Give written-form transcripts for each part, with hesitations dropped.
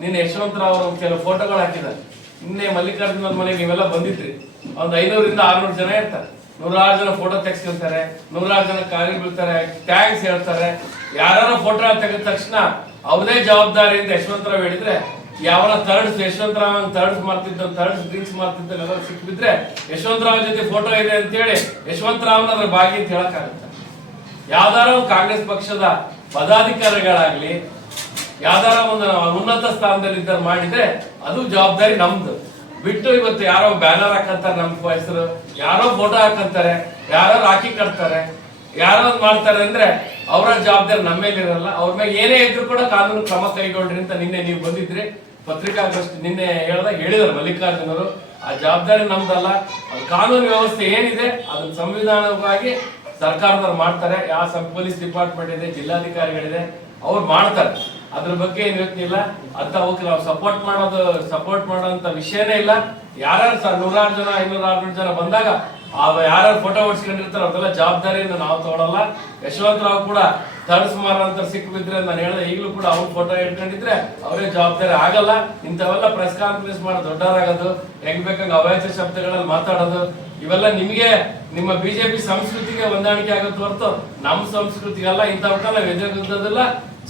ನಿನ್ನೆ ಯಶವಂತರಾವ್ ಅವರು ಕೆಲವು ಫೋಟೋಗಳು ಹಾಕಿದ್ದಾರೆ. ನಿನ್ನೆ ಮಲ್ಲಿಕಾರ್ಜುನ ಮನೆಗೆ ನೀವೆಲ್ಲ ಬಂದಿದ್ರಿ. ಒಂದು 500ರಿಂದ 600 ಜನ ಇರ್ತಾರೆ. 100 ಜನ ಫೋಟೋ ತೆಗೆಸ್ಕೊಂತಾರೆ, 100 ಜನ ಕಾಲಿ ಬೀಳ್ತಾರೆ, ಟ್ಯಾಗ್ಸ್ ಹೇಳ್ತಾರೆ. ಯಾರು ಫೋಟೋ ತೆಗೆದ ತಕ್ಷಣ ಅವರದೇ ಜವಾಬ್ದಾರಿಯಿಂದ ಯಶವಂತರಾವ್ ಹೇಳಿದ್ರೆ ಯಾವನ ಯಶವಂತರಾವ್ ಥರ್ಡ್ಸ್ ಡ್ರಿಂಕ್ಸ್ ಮಾಡ್ತಿದ್ದ ಸಿಕ್ಬಿದ್ರೆ ಯಶವಂತರಾವ್ ಜೊತೆ ಫೋಟೋ ಇದೆ ಅಂತ ಹೇಳಿ ಯಶವಂತರಾವ್ನ ಅದ್ರ ಭಾಗಿ ಅಂತ ಹೇಳಕ್ಕಾಗುತ್ತೆ. ಯಾವ್ದಾರ ಕಾಂಗ್ರೆಸ್ ಪಕ್ಷದ ಪದಾಧಿಕಾರಿಗಳಾಗ್ಲಿ ಯಾವ್ದಾರ ಒಂದು ಉನ್ನತ ಸ್ಥಾನದಲ್ಲಿ ಇದ್ದ ಮಾಡಿದ್ರೆ ಅದು ಜವಾಬ್ದಾರಿ ನಮ್ದು ಬಿಟ್ಟು ಇವತ್ತು ಯಾರೋ ಬ್ಯಾನರ್ ಹಾಕಂತಾರೆ, ನಮ್ಮ ಹೆಸರು ಯಾರೋ ಫೋಟೋ ಹಾಕಂತಾರೆ, ಯಾರೋ ರಾಖಿ ಕಟ್ತಾರೆ, ಯಾರೋ ಮಾಡ್ತಾರೆ ಅಂದ್ರೆ ಅವರ ಜವಾಬ್ದಾರಿ ನಮ್ಮ ಮೇಲೆ ಇರಲ್ಲ. ಅವ್ರ ಮೇಲೆ ಏನೇ ಇದ್ರು ಕೂಡ ಕಾನೂನು ಕ್ರಮ ಕೈಗೊಳ್ರಿ ಅಂತ ನಿನ್ನೆ ನೀವು ಬಂದಿದ್ರಿ. ಪತ್ರಿಕಾಗೋಷ್ಠಿ ನಿನ್ನೆ ಹೇಳಿದ್ರು ಮಲ್ಲಿಕಾರ್ಜುನ್ ಅವರು. ಆ ಜವಾಬ್ದಾರಿ ನಮ್ದಲ್ಲ. ಕಾನೂನು ವ್ಯವಸ್ಥೆ ಏನಿದೆ ಅದನ್ನ ಸಂವಿಧಾನವಾಗಿ ಸರ್ಕಾರದವ್ರು ಮಾಡ್ತಾರೆ. ಯಾವ ಪೊಲೀಸ್ ಡಿಪಾರ್ಟ್ಮೆಂಟ್ ಇದೆ, ಜಿಲ್ಲಾಧಿಕಾರಿಗಳಿದೆ, ಅವ್ರು ಮಾಡ್ತಾರೆ. ಅದ್ರ ಬಗ್ಗೆ ಏನ್ ಯೋಚನೆ ಅಂತ ಹೋಗಿ ನಾವು ಸಪೋರ್ಟ್ ಮಾಡೋಂತ ವಿಷಯನೇ ಇಲ್ಲ. ಯಾರ್ಯಾರು 100 ಜನ 500 ಜನ ಬಂದಾಗ ಯಾರು ಫೋಟೋ ಹೊಡ್ಸ್ಕೊಂಡಿರ್ತಾರೆ ಅವ್ರದೆಲ್ಲ ಜವಾಬ್ದಾರಿಯಿಂದ ನಾವು ತಗೊಳಲ್ಲ. ಯಶವಂತರಾವ್ ಕೂಡ ಥರ್ಡ್ ಸುಮಾರು ಅಂತ ಸಿಕ್ಕಿದ್ರೆ ನಾನು ಹೇಳಿದೆ, ಈಗಲೂ ಕೂಡ ಅವ್ರು ಫೋಟೋ ಇಟ್ಕೊಂಡಿದ್ರೆ ಅವರೇ ಜವಾಬ್ದಾರಿ ಆಗಲ್ಲ. ಇಂಥವೆಲ್ಲ ಪ್ರೆಸ್ ಕಾನ್ಫರೆನ್ಸ್ ಮಾಡೋ ದೊಡ್ಡವರಾಗೋದು, ಹೆಂಗ್ ಬೇಕಂಗ ಅವಾಚ್ಯ ಶಬ್ದಗಳಲ್ಲಿ ಮಾತಾಡೋದು, ಇವೆಲ್ಲ ನಿಮ್ಗೆ ನಿಮ್ಮ ಬಿಜೆಪಿ ಸಂಸ್ಕೃತಿಗೆ ಹೊಂದಾಣಿಕೆ ಆಗುತ್ತೆ ಹೊರತು ನಮ್ಮ ಸಂಸ್ಕೃತಿಗೆಲ್ಲ. ಇಂಥವಕ್ಕೆಲ್ಲ ಎದುರಿಗೋದಿಲ್ಲ,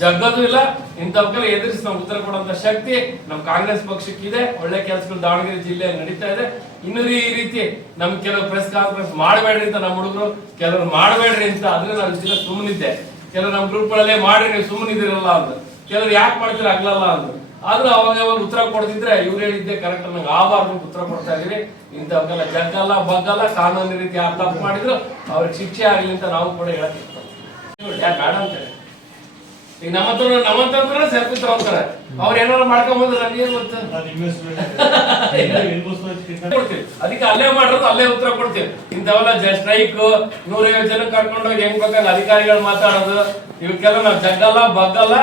ಜಗ್ಗದು ಇಲ್ಲ. ಇಂಥವಕ್ಕೆಲ್ಲ ಎದುರಿಸಿ ನಾವು ಉತ್ತರ ಕೊಡುವಂತ ಶಕ್ತಿ ನಮ್ಮ ಕಾಂಗ್ರೆಸ್ ಪಕ್ಷಕ್ಕಿದೆ. ಒಳ್ಳೆ ಕೆಲಸಗಳು ದಾವಣಗೆರೆ ಜಿಲ್ಲೆಯಲ್ಲಿ ನಡೀತಾ ಇದೆ. ಇನ್ನೂ ಈ ರೀತಿ ನಮ್ ಕೆಲವು ಪ್ರೆಸ್ ಕಾನ್ಫರೆನ್ಸ್ ಮಾಡಬೇಡ್ರಿ ಅಂತ ನಮ್ಮ ಹುಡುಗರು ಕೆಲವರು ಮಾಡಬೇಡ್ರಿ ಅಂತ ಆದ್ರೆ ನಾವು ಇಷ್ಟ ಸುಮ್ಮನಿದ್ದೆ. ಕೆಲವರು ನಮ್ಮ ಗ್ರೂಪ್ಗಳಲ್ಲೇ ಮಾಡಿ ನೀವು ಸುಮ್ಮನಿದಿರಲ್ಲ ಅಂತ, ಕೆಲವರು ಯಾಕೆ ಮಾಡ್ತೀರ ಆಗ್ಲಲ್ಲ ಅಂತ. ಆದ್ರೂ ಅವಾಗ ಉತ್ತರ ಕೊಡ್ತಿದ್ರೆ ಇವ್ರು ಹೇಳಿದ್ದೆ ಕರೆಕ್ಟ್ ನಂಗೆ ಆಬಾರ್ದು ಉತ್ತರ ಕೊಡ್ತಾ ಇದೀವಿ. ಇಂಥವಕ್ಕೆಲ್ಲ ಜಗ್ಗಲ್ಲ ಬಗ್ಗಲ್ಲ, ಕಾನೂನು ರೀತಿ ಯಾರು ತಪ್ಪು ಮಾಡಿದ್ರು ಅವ್ರಿಗೆ ಶಿಕ್ಷೆ ಆಗ್ಲಿ ಅಂತ ನಾವು ಕೂಡ ಹೇಳ್ತೀವಿ. ಯಾಕೆ ಬೇಡ ಅಂತ ಹೇಳಿ ಈಗ ನಮ್ಮಂತರ ಸೆಲ್ಫಿ ತಗೊಂತಾರೆ. ಅವ್ರು ಏನಾರು ಮಾಡ್ಕೊಂಡ್ಬಂದ್ರೆ ನಮ್ಗೇನ್ ಗೊತ್ತ ಕೊಡ್ತೀವಿ. ಅದಕ್ಕೆ ಅಲ್ಲೇ ಮಾಡಿರೋದು ಅಲ್ಲೇ ಉತ್ತರ ಕೊಡ್ತೀವಿ. ಇಂಥವೆಲ್ಲ ಸ್ಟ್ರೈಕ್ 150 ಜನ ಕರ್ಕೊಂಡೋಗಿ ಹೆಂಗ್ ಬೇಕಂಗ ಅಧಿಕಾರಿಗಳು ಮಾತಾಡೋದು ಇವಕ್ಕೆಲ್ಲ ನಾವು ಜಗ್ಗಲ್ಲ ಬಗ್ಗಲ್ಲ.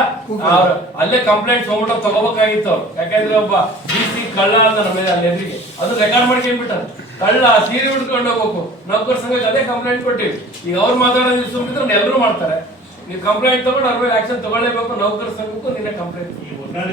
ಅವ್ರು ಅಲ್ಲೇ ಕಂಪ್ಲೇಂಟ್ ಹೋಗ್ಬಿಟ್ಟು ತಗೋಬೇಕಾಗಿತ್ತು ಅವ್ರು. ಯಾಕಂದ್ರೆ ಒಬ್ಬ DC ಕಳ್ಳ ಅಂತ ನಮ್ಮ ಅಲ್ಲಿ ಎದುರಿಗೆ ಅದು ರೆಕಾರ್ಡ್ ಮಾಡ್ಕೊಂಡ್ಬಿಟ್ಟಾರ. ಕಳ್ಳ ಸೀರೆ ಉಡ್ಕೊಂಡು ಹೋಗ್ಬೇಕು. ನೌಕರ ಸಂಘಕ್ಕೆ ಅದೇ ಕಂಪ್ಲೇಂಟ್ ಕೊಟ್ಟಿವಿ. ಈಗ ಅವ್ರು ಮಾತಾಡೋದು ಸುಮ್ಮಿದ್ರೆ ಎಲ್ಲರೂ ಮಾಡ್ತಾರೆ. ನೀವು ಕಂಪ್ಲೇಂಟ್ ತಗೊಂಡು ಅವ್ರ ಮೇಲೆ ಆಕ್ಷನ್ ತಗೊಳ್ಳೇಬೇಕು. ನೌಕರ ಸಂಘಕ್ಕೂ ನಿನ್ನೆ ಕಂಪ್ಲೇಂಟ್